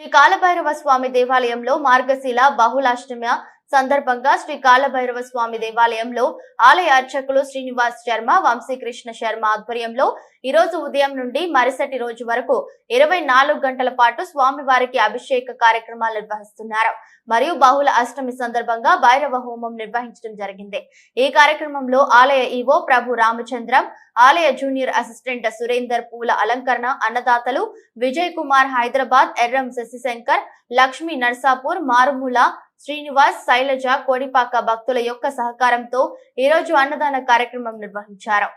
శ్రీ కాలభైరవ స్వామి దేవాలయంలో మార్గశిల బహుళాష్టమి సందర్భంగా శ్రీ కాలభైరవ స్వామి దేవాలయంలో ఆలయ అర్చకులు శ్రీనివాస్ శర్మ, వంశీకృష్ణ శర్మ ఆధ్వర్యంలో ఈ రోజు ఉదయం నుండి మరుసటి రోజు వరకు 24 గంటల పాటు స్వామివారికి అభిషేక కార్యక్రమాలు నిర్వహిస్తున్నారు. మరియు బహుళ అష్టమి సందర్భంగా భైరవ హోమం నిర్వహించడం జరిగింది. ఈ కార్యక్రమంలో ఆలయ ఈవో ప్రభు రామచంద్రం, ఆలయ జూనియర్ అసిస్టెంట్ సురేందర్, పూల అలంకరణ అన్నదాతలు విజయ్ కుమార్, హైదరాబాద్ ఎర్రం శశిశంకర్, లక్ష్మీ నర్సాపూర్, మారుమూల శ్రీనివాస్, శైలజ, కోడిపాక భక్తుల యొక్క సహకారంతో ఈ రోజు అన్నదాన కార్యక్రమం నిర్వహించారు.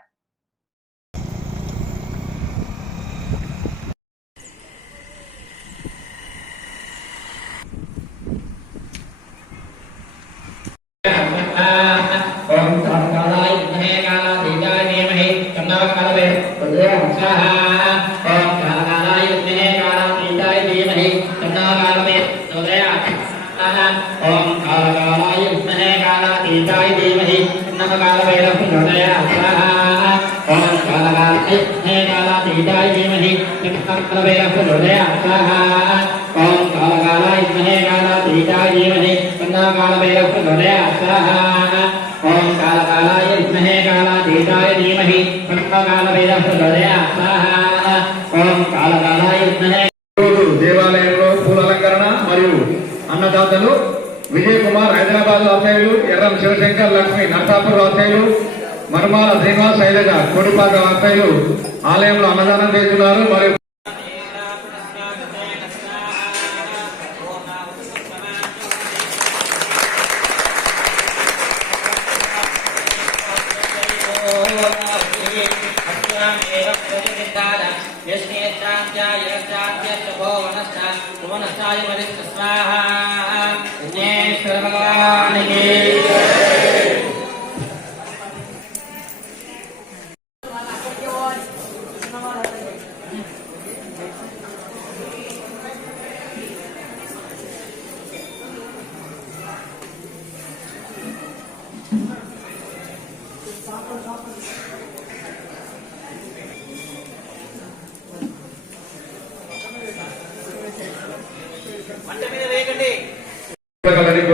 దేవాలయంలో పూల అలంకరణ మరియు అన్నదాతలు విజయ్ కుమార్, హైదరాబాద్ వాస్తవ్యులు ఎర్రం శివశంకర్, లక్ష్మీ నర్సాపూర్ వాస్తవ్యులు, మర్మాల శ్రీనివాస్, శైలజ, కోడిపాక వాస్తవ్యులు ఆలయంలో అన్నదానం చేస్తున్నారు. మరియు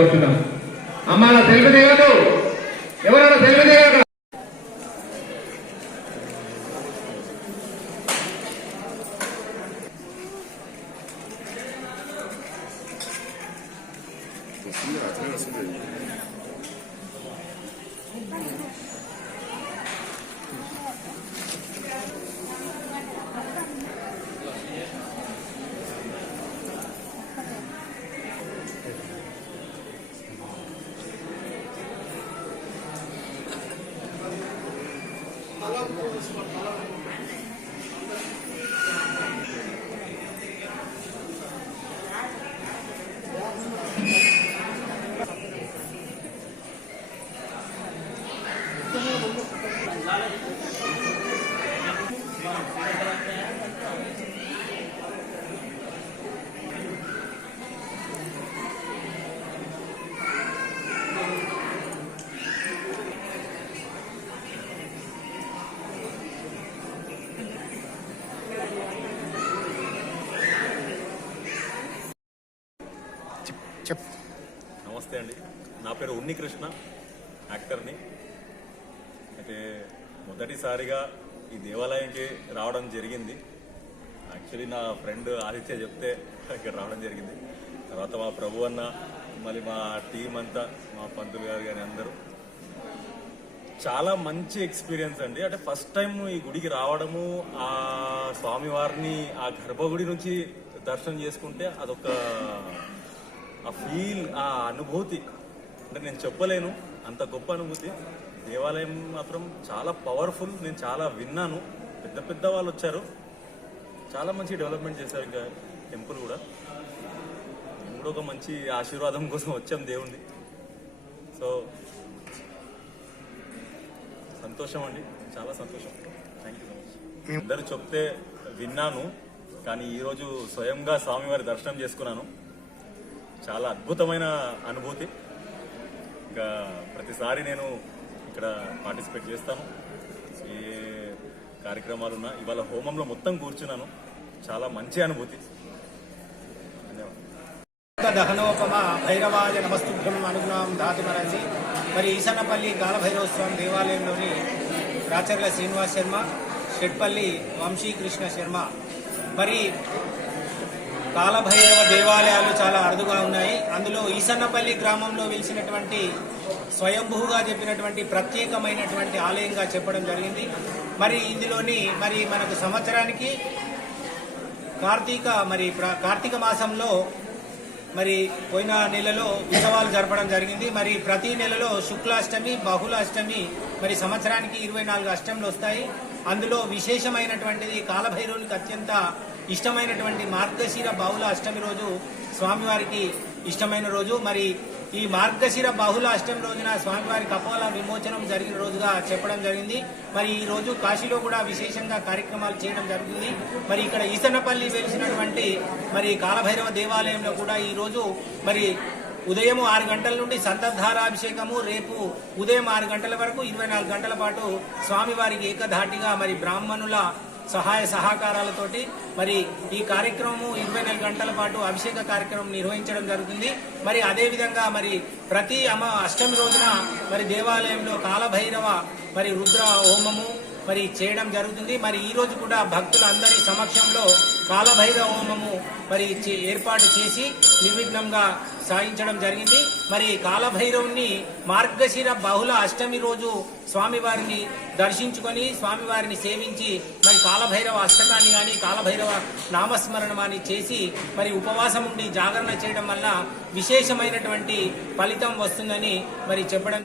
వస్తున్నాం. అమ్మా నా సెల్ఫీ దిగదు, ఎవరైనా సెల్ఫీ దిగదు. నమస్తే అండి, నా పేరు ఉన్నికృష్ణ, యాక్టర్ని. అయితే మొదటిసారిగా ఈ దేవాలయంకి రావడం జరిగింది. యాక్చువల్లీ నా ఫ్రెండ్ ఆదిత్య చెప్తే ఇక్కడ రావడం జరిగింది. తర్వాత మా ప్రభు అన్న, మళ్ళీ మా టీం అంతా, మా పంతులు గారు కానీ అందరూ చాలా మంచి ఎక్స్పీరియన్స్ అండి. అంటే ఫస్ట్ టైం ఈ గుడికి రావడము, ఆ స్వామివారిని ఆ గర్భగుడి నుంచి దర్శనం చేసుకుంటే అదొక ఆ ఫీల్, ఆ అనుభూతి అంటే నేను చెప్పలేను, అంత గొప్ప అనుభూతి. దేవాలయం మాత్రం చాలా పవర్ఫుల్. నేను చాలా విన్నాను, పెద్ద పెద్ద వాళ్ళు వచ్చారు, చాలా మంచి డెవలప్మెంట్ చేశారు. ఇంకా టెంపుల్ కూడా, మేము కూడా ఒక మంచి ఆశీర్వాదం కోసం వచ్చాం దేవుణ్ణి. సో సంతోషం అండి, చాలా సంతోషం. Thank you so much. అందరూ చెప్తే విన్నాను, కానీ ఈరోజు స్వయంగా స్వామివారి దర్శనం చేసుకున్నాను. చాలా అద్భుతమైన అనుభూతి. ఇంకా ప్రతిసారి నేను ఇక్కడ పార్టిసిపేట్ చేస్తాను, ఏ కార్యక్రమాలున్నా. ఇవాళ హోమంలో మొత్తం కూర్చున్నాను, చాలా మంచి అనుభూతి. ధన్యవాదాలు. దహనోపమ భైరవాయ నమస్తుభ్యం అనుగుణం ధాతుమరసి. మరి ఈసన్నపల్లి కాలభైరవ స్వామి దేవాలయంలోని రాచర్ల శ్రీనివాస్ శర్మ, షెట్పల్లి వంశీకృష్ణ శర్మ. మరి కాలభైరవ దేవాలయాలు చాలా అరుదుగా ఉన్నాయి. అందులో ఈసన్నపల్లి గ్రామంలో వెలిసినటువంటి స్వయంభూగా చెప్పినటువంటి ప్రత్యేకమైనటువంటి ఆలయంగా చెప్పడం జరిగింది. మరి ఇందులోని మనకు సంవత్సరానికి కార్తీక మాసంలో పోయిన నెలలో ఉత్సవాలు జరపడం జరిగింది. మరి ప్రతి నెలలో శుక్లాష్టమి, బహుళాష్టమి, సంవత్సరానికి 24 అష్టములు వస్తాయి. అందులో విశేషమైనటువంటిది కాలభైరవునికి అత్యంత ఇష్టమైనటువంటి మార్గశిర బహుళ అష్టమి రోజు స్వామివారికి ఇష్టమైన రోజు. మరి ఈ మార్గశిర బహుళ అష్టమి రోజున స్వామివారి కపాల విమోచనం జరిగిన రోజుగా చెప్పడం జరిగింది. మరి ఈ రోజు కాశీలో కూడా విశేషంగా కార్యక్రమాలు చేయడం జరుగుతుంది. మరి ఇక్కడ ఈసన్నపల్లి వెలిసినటువంటి కాలభైరవ దేవాలయంలో కూడా ఈ రోజు ఉదయం 6 గంటల నుండి సంతర్ధారాభిషేకము, రేపు ఉదయం 6 గంటల వరకు 24 గంటల పాటు స్వామివారికి ఏకధాటిగా బ్రాహ్మణుల సహాయ సహకారాలతోటి ఈ కార్యక్రమము 24 గంటల పాటు అభిషేక కార్యక్రమం నిర్వహించడం జరుగుతుంది. అదేవిధంగా ప్రతి అష్టమి రోజున దేవాలయంలో కాలభైరవ రుద్ర హోమము చేయడం జరుగుతుంది. ఈ రోజు కూడా భక్తులందరి సమక్షంలో కాలభైరవ హోమము ఏర్పాటు చేసి నిర్విఘ్నంగా సాగించడం జరిగింది. కాలభైరవుని మార్గశిర బహుళ అష్టమి రోజు స్వామివారిని దర్శించుకొని స్వామివారిని సేవించి కాలభైరవ అష్టకాన్ని కానీ కాలభైరవ నామస్మరణమాన్ని చేసి ఉపవాసం ఉండి జాగరణ చేయడం వల్ల విశేషమైనటువంటి ఫలితం వస్తుందని చెప్పడం